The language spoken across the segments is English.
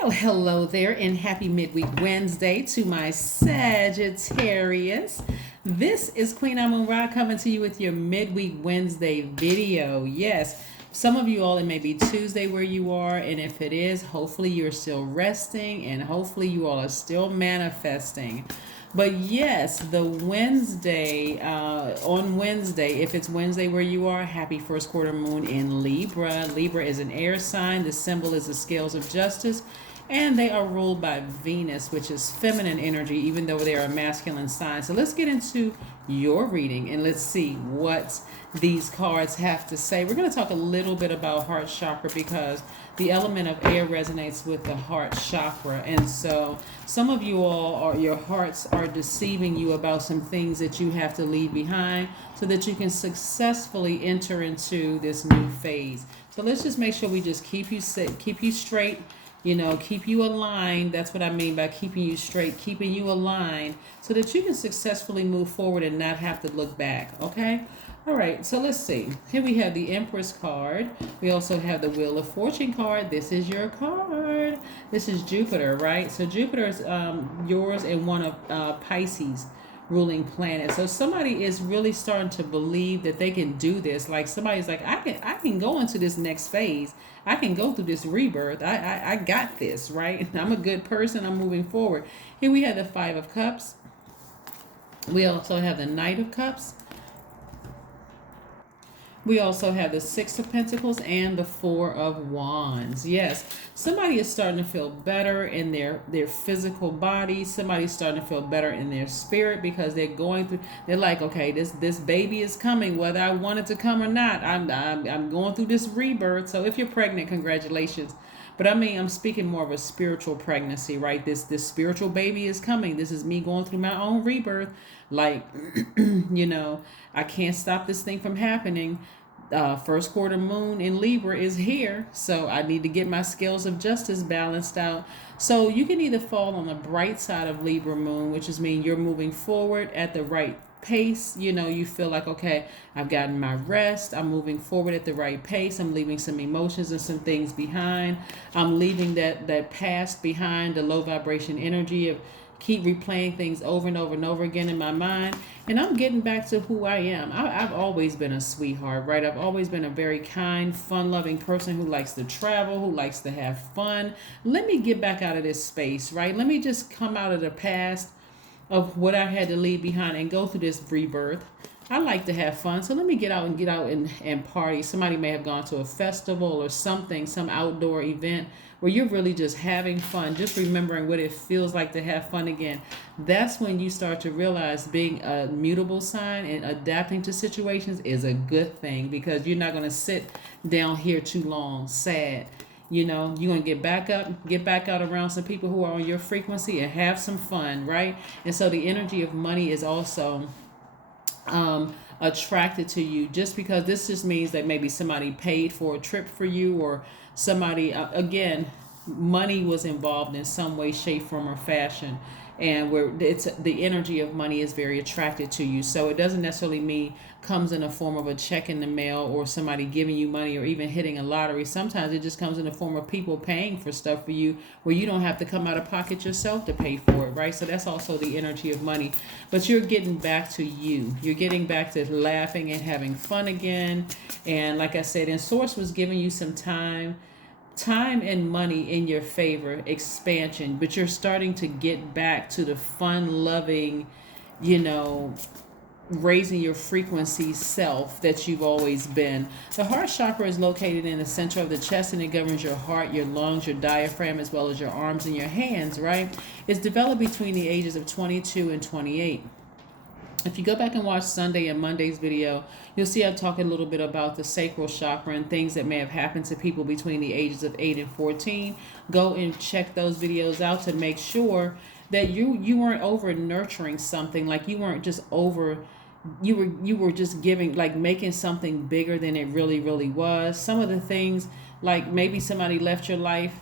Well, hello there, and happy Midweek Wednesday to my Sagittarius. This is Queen Amun Ra coming to you with your Midweek Wednesday video. Yes, some of you all, it may be Tuesday where you are, and if it is, hopefully you're still resting, and hopefully you all are still manifesting. But yes, the Wednesday, on Wednesday, if it's Wednesday where you are, happy first quarter moon in Libra. Libra is an air sign. The symbol is the scales of justice. And they are ruled by Venus, which is feminine energy, even though they are a masculine sign. So let's get into your reading and let's see what these cards have to say. We're going to talk a little bit about heart chakra because the element of air resonates with the heart chakra. And so some of you all, or your hearts are deceiving you about some things that you have to leave behind so that you can successfully enter into this new phase. So let's just make sure we just keep you straight. Keep you aligned. That's what I mean by keeping you straight, keeping you aligned so that you can successfully move forward and not have to look back. Okay? All right, so let's see. Here we have the Empress card. We also have the Wheel of Fortune card. This is your card. This is Jupiter, right? So Jupiter is yours and one of Pisces ruling planet. So somebody is really starting to believe that they can do this. Like somebody's like, I can go into this next phase. I can go through this rebirth. I got this, right? I'm a good person. I'm moving forward. Here we have the Five of Cups. We also have the Knight of Cups. We also have the Six of Pentacles and the Four of Wands. Yes, somebody is starting to feel better in their physical body. Somebody's starting to feel better in their spirit because they're going through. They're like, okay, this baby is coming, whether I want it to come or not. I'm going through this rebirth. So if you're pregnant, congratulations. But I mean, I'm speaking more of a spiritual pregnancy, right? This spiritual baby is coming. This is me going through my own rebirth. Like, I can't stop this thing from happening. First quarter moon in Libra is here, so I need to get my scales of justice balanced out. So you can either fall on the bright side of Libra moon, which is mean you're moving forward at the right pace. You feel like, okay, I've gotten my rest. I'm moving forward at the right pace. I'm leaving some emotions and some things behind. I'm leaving that past behind, the low vibration energy of keep replaying things over and over and over again in my mind, and I'm getting back to who I am. I've always been a sweetheart, right? I've always been a very kind, fun-loving person who likes to travel, who likes to have fun. Let me get back out of this space, right? Let me just come out of the past of what I had to leave behind and go through this rebirth. I like to have fun, so let me get out and party. Somebody may have gone to a festival or something, some outdoor event where you're really just having fun, just remembering what it feels like to have fun again. That's when you start to realize being a mutable sign and adapting to situations is a good thing because you're not going to sit down here too long, sad. You're going to get back out around some people who are on your frequency and have some fun, right? And so the energy of money is also attracted to you, just because this just means that maybe somebody paid for a trip for you, or somebody again, money was involved in some way, shape, form, or fashion, and where it's the energy of money is very attracted to you. So it doesn't necessarily mean comes in the form of a check in the mail or somebody giving you money or even hitting a lottery. Sometimes it just comes in the form of people paying for stuff for you where you don't have to come out of pocket yourself to pay for it, right? So that's also the energy of money. But you're getting back to you. You're getting back to laughing and having fun again. And like I said, and Source was giving you some time and money in your favor, expansion, but you're starting to get back to the fun loving, raising your frequency self that you've always been. The heart chakra is located in the center of the chest, and it governs your heart, your lungs, your diaphragm, as well as your arms and your hands, right? It's developed between the ages of 22 and 28. If you go back and watch Sunday and Monday's video, you'll see I talk a little bit about the sacral chakra and things that may have happened to people between the ages of 8 and 14. Go and check those videos out to make sure that you weren't over nurturing something, like you weren't just over, you were just giving, like making something bigger than it really, really was. Some of the things, like maybe somebody left your life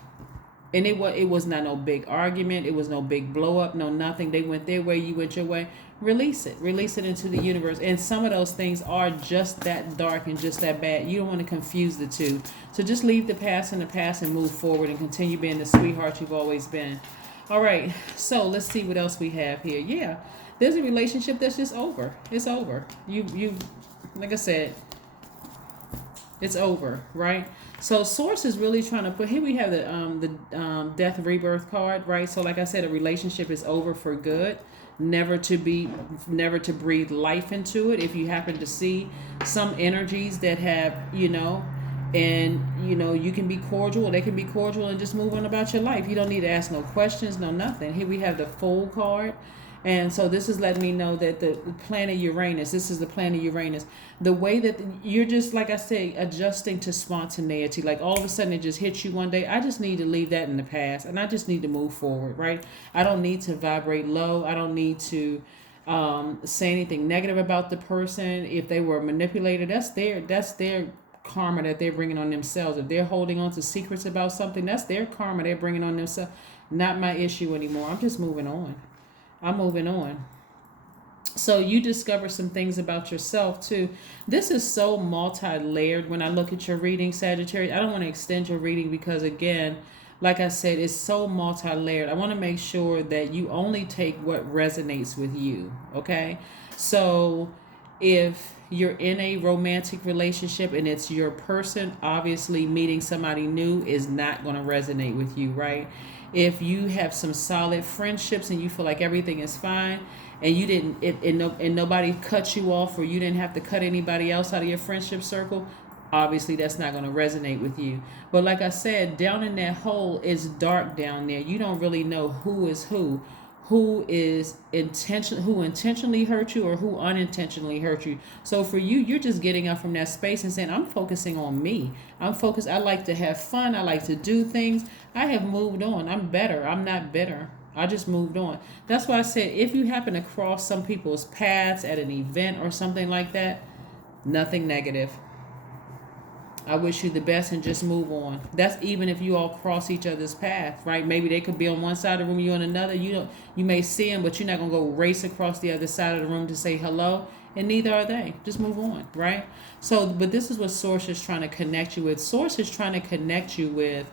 and it was not no big argument. It was no big blow up, no nothing. They went their way, you went your way. release it into the universe. And some of those things are just that dark and just that bad. You don't want to confuse the two. So just leave the past in the past and move forward and continue being the sweetheart you've always been. All right, so let's see what else we have here. Yeah, there's a relationship that's just over. It's over. You like I said, it's over, right? So source is really trying to put here. We have the death rebirth card, right? So like I said, a relationship is over for good, never to breathe life into it. If you happen to see some energies that have, and you can be cordial, they can be cordial, and just move on about your life. You don't need to ask no questions, no nothing. Here we have the Fool card. And so this is letting me know that the planet Uranus, this is the planet Uranus, the way that you're just, like I say, adjusting to spontaneity. Like all of a sudden it just hits you one day. I just need to leave that in the past and I just need to move forward, right? I don't need to vibrate low. I don't need to say anything negative about the person. If they were manipulated, that's their karma that they're bringing on themselves. If they're holding on to secrets about something, that's their karma they're bringing on themselves. Not my issue anymore. I'm just moving on. I'm moving on. So you discover some things about yourself too. This is so multi-layered when I look at your reading, Sagittarius. I don't want to extend your reading because, again, like I said, it's so multi-layered. I want to make sure that you only take what resonates with you, okay? So if you're in a romantic relationship and it's your person, obviously meeting somebody new is not going to resonate with you, right? If you have some solid friendships and you feel like everything is fine and you didn't and nobody cut you off, or you didn't have to cut anybody else out of your friendship circle, obviously that's not going to resonate with you. But like I said, down in that hole, it's dark down there. You don't really know who is who intentionally hurt you or who unintentionally hurt you. So for you, you're just getting up from that space and saying, I'm focusing on me. I like to have fun. I like to do things. I have moved on. I'm better. I'm not bitter. I just moved on. That's why I said, if you happen to cross some people's paths at an event or something like that, nothing negative. I wish you the best and just move on. That's even if you all cross each other's path, right? Maybe they could be on one side of the room, you on another. You may see them, but you're not gonna go race across the other side of the room to say hello, and neither are they. Just move on, right? So, but this is what Source is trying to connect you with. Source is trying to connect you with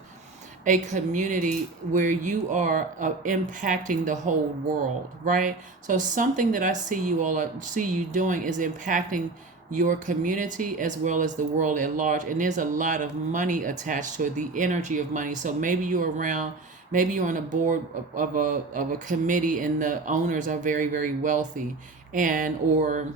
a community where you are impacting the whole world, right? So something that I see you doing is impacting your community as well as the world at large, and there's a lot of money attached to it, the energy of money. So maybe you're on a board of a committee and the owners are very, very wealthy, or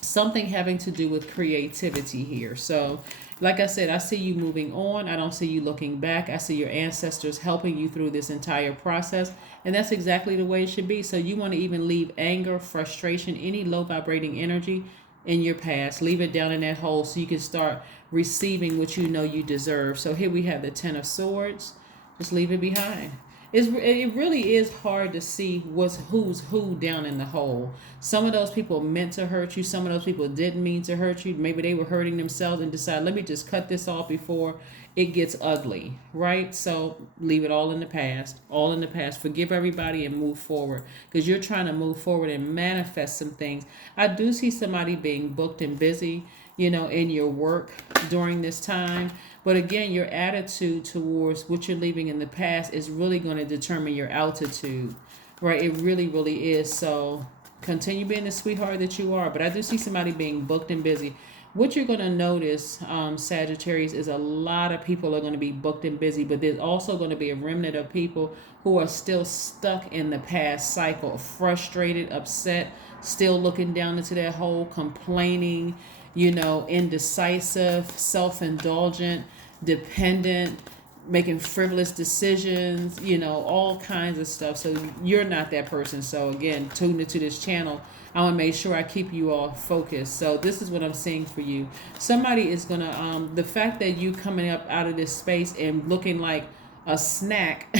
something having to do with creativity here. So like I said, I see you moving on. I don't see you looking back. I see your ancestors helping you through this entire process, and that's exactly the way it should be. So you want to even leave anger, frustration, any low vibrating energy in your past. Leave it down in that hole so you can start receiving what you know you deserve. So here we have the Ten of Swords. Just leave it behind. It really is hard to see who's who down in the hole. Some of those people meant to hurt you. Some of those people didn't mean to hurt you. Maybe they were hurting themselves and decided, let me just cut this off before it gets ugly, right? So leave it all in the past. All in the past. Forgive everybody and move forward, because you're trying to move forward and manifest some things. I do see somebody being booked and busy, in your work during this time. But again, your attitude towards what you're leaving in the past is really going to determine your altitude, right? It really, really is. So continue being the sweetheart that you are. But I do see somebody being booked and busy. What you're going to notice, Sagittarius, is a lot of people are going to be booked and busy, but there's also going to be a remnant of people who are still stuck in the past cycle, frustrated, upset, still looking down into that hole, complaining, indecisive, self-indulgent, dependent, making frivolous decisions, all kinds of stuff. So you're not that person. So again, tune into this channel. I want to make sure I keep you all focused. So this is what I'm seeing for you. Somebody is going to, the fact that you coming up out of this space and looking like a snack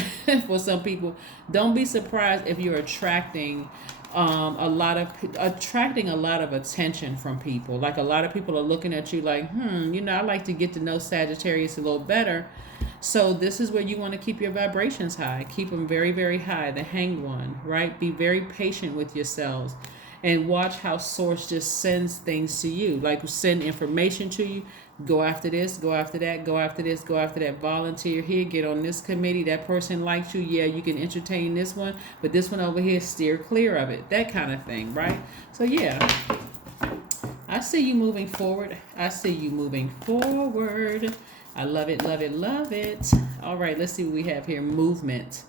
for some people, don't be surprised if you're attracting a lot of attention from people. Like a lot of people are looking at you like, I like to get to know Sagittarius a little better. So this is where you want to keep your vibrations high. Keep them very, very high. The hanged one, right? Be very patient with yourselves and watch how source just sends things to you, like send information to you. Go after this, go after that, go after this, go after that. Volunteer here, get on this committee. That person likes you. Yeah, you can entertain this one, but this one over here, steer clear of it. That kind of thing, right? So yeah, I see you moving forward. I see you moving forward. I love it, love it, love it. All right, let's see what we have here. Movement.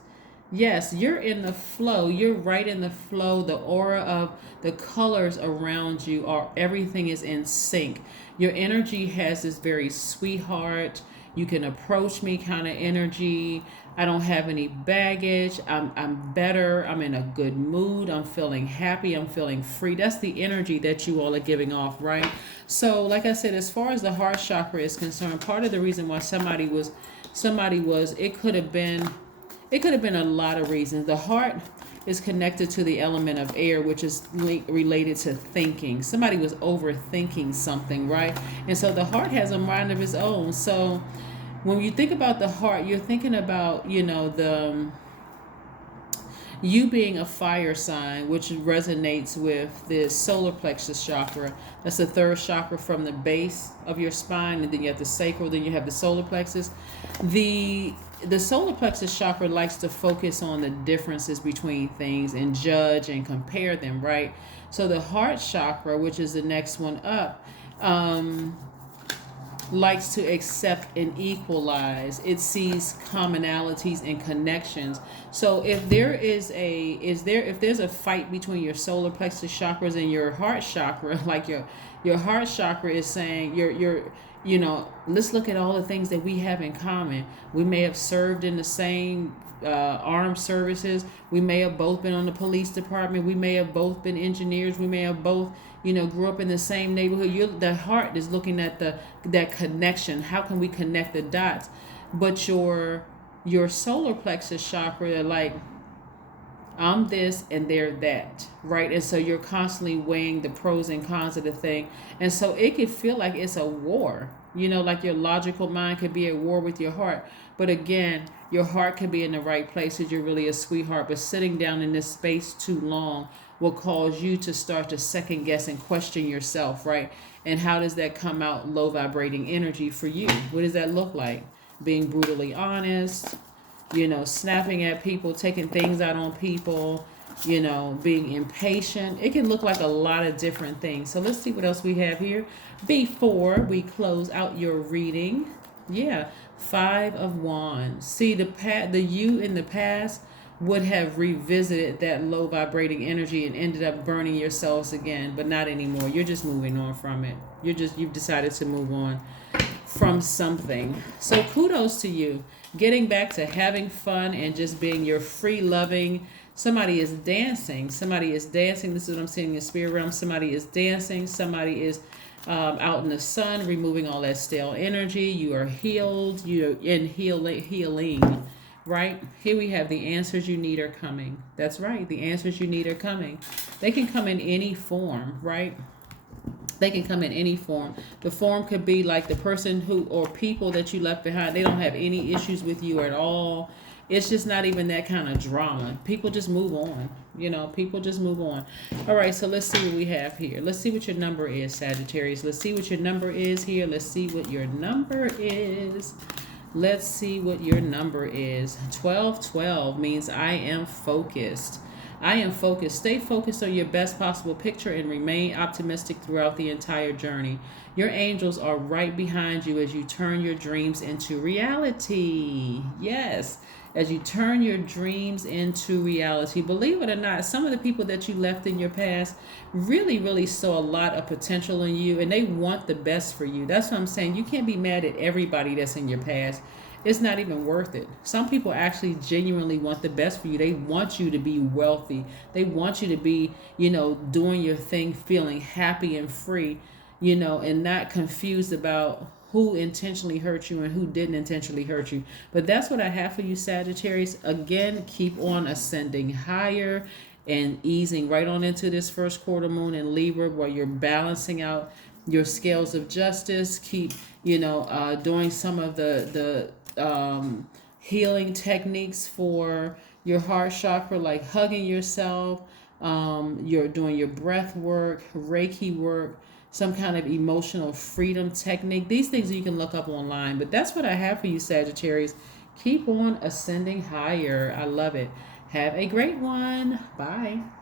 Yes, you're in the flow. You're right in the flow. The aura of the colors around you are everything is in sync. Your energy has this very sweetheart. You can approach me kind of energy. I don't have any baggage. I'm better. I'm in a good mood. I'm feeling happy. I'm feeling free. That's the energy that you all are giving off, right? So, like I said, as far as the heart chakra is concerned, part of the reason why somebody was, it could have been a lot of reasons. The heart is connected to the element of air, which is related to thinking. Somebody was overthinking something, right? And so the heart has a mind of its own. So when you think about the heart, you're thinking about, you being a fire sign, which resonates with the solar plexus chakra. That's the third chakra from the base of your spine, and then you have the sacral, then you have the solar plexus. The solar plexus chakra likes to focus on the differences between things and judge and compare them, right? So the heart chakra, which is the next one up, likes to accept and equalize. It sees commonalities and connections. So if there's a fight between your solar plexus chakras and your heart chakra, like your heart chakra is saying let's look at all the things that we have in common. We may have served in the same armed services. We may have both been on the police department. We may have both been engineers. We may have both, grew up in the same neighborhood. The heart is looking at that connection. How can we connect the dots? But your solar plexus chakra, like, I'm this and they're that, right? And so you're constantly weighing the pros and cons of the thing. And so it could feel like it's a war, like your logical mind could be at war with your heart. But again, your heart could be in the right place because you're really a sweetheart. But sitting down in this space too long will cause you to start to second guess and question yourself, right? And how does that come out low vibrating energy for you? What does that look like? Being brutally honest, snapping at people, taking things out on people, being impatient. It can look like a lot of different things. So let's see what else we have here before we close out your reading. Yeah, 5 of Wands. See, the you in the past would have revisited that low vibrating energy and ended up burning yourselves again, but not anymore. You're just moving on from it. You've decided to move on from something. So kudos to you. Getting back to having fun and just being your free loving. Somebody is dancing. This is what I'm seeing in the spirit realm. Somebody is dancing. Somebody is out in the sun, removing all that stale energy. You are healed. You're in healing. Right? Here we have the answers you need are coming. That's right. The answers you need are coming. They can come in any form, right? They can come in any form. The form could be like the person or people that you left behind. They don't have any issues with you at all. It's just not even that kind of drama. People just move on. People just move on. All right, so let's see what we have here. Let's see what your number is, Sagittarius. Let's see what your number is here. Let's see what your number is. Let's see what your number is. 1212 means I am focused. I am focused. Stay focused on your best possible picture and remain optimistic throughout the entire journey. Your angels are right behind you as you turn your dreams into reality. Yes, as you turn your dreams into reality. Believe it or not, some of the people that you left in your past really, really saw a lot of potential in you, and they want the best for you. That's what I'm saying. You can't be mad at everybody that's in your past. It's not even worth it. Some people actually genuinely want the best for you. They want you to be wealthy. They want you to be, doing your thing, feeling happy and free, and not confused about who intentionally hurt you and who didn't intentionally hurt you. But that's what I have for you, Sagittarius. Again, keep on ascending higher and easing right on into this first quarter moon in Libra, where you're balancing out your scales of justice. Keep doing some of the healing techniques for your heart chakra, like hugging yourself, you're doing your breath work, Reiki work, some kind of emotional freedom technique. These things you can look up online. But that's what I have for you, Sagittarius. Keep on ascending higher. I love it. Have a great one. Bye.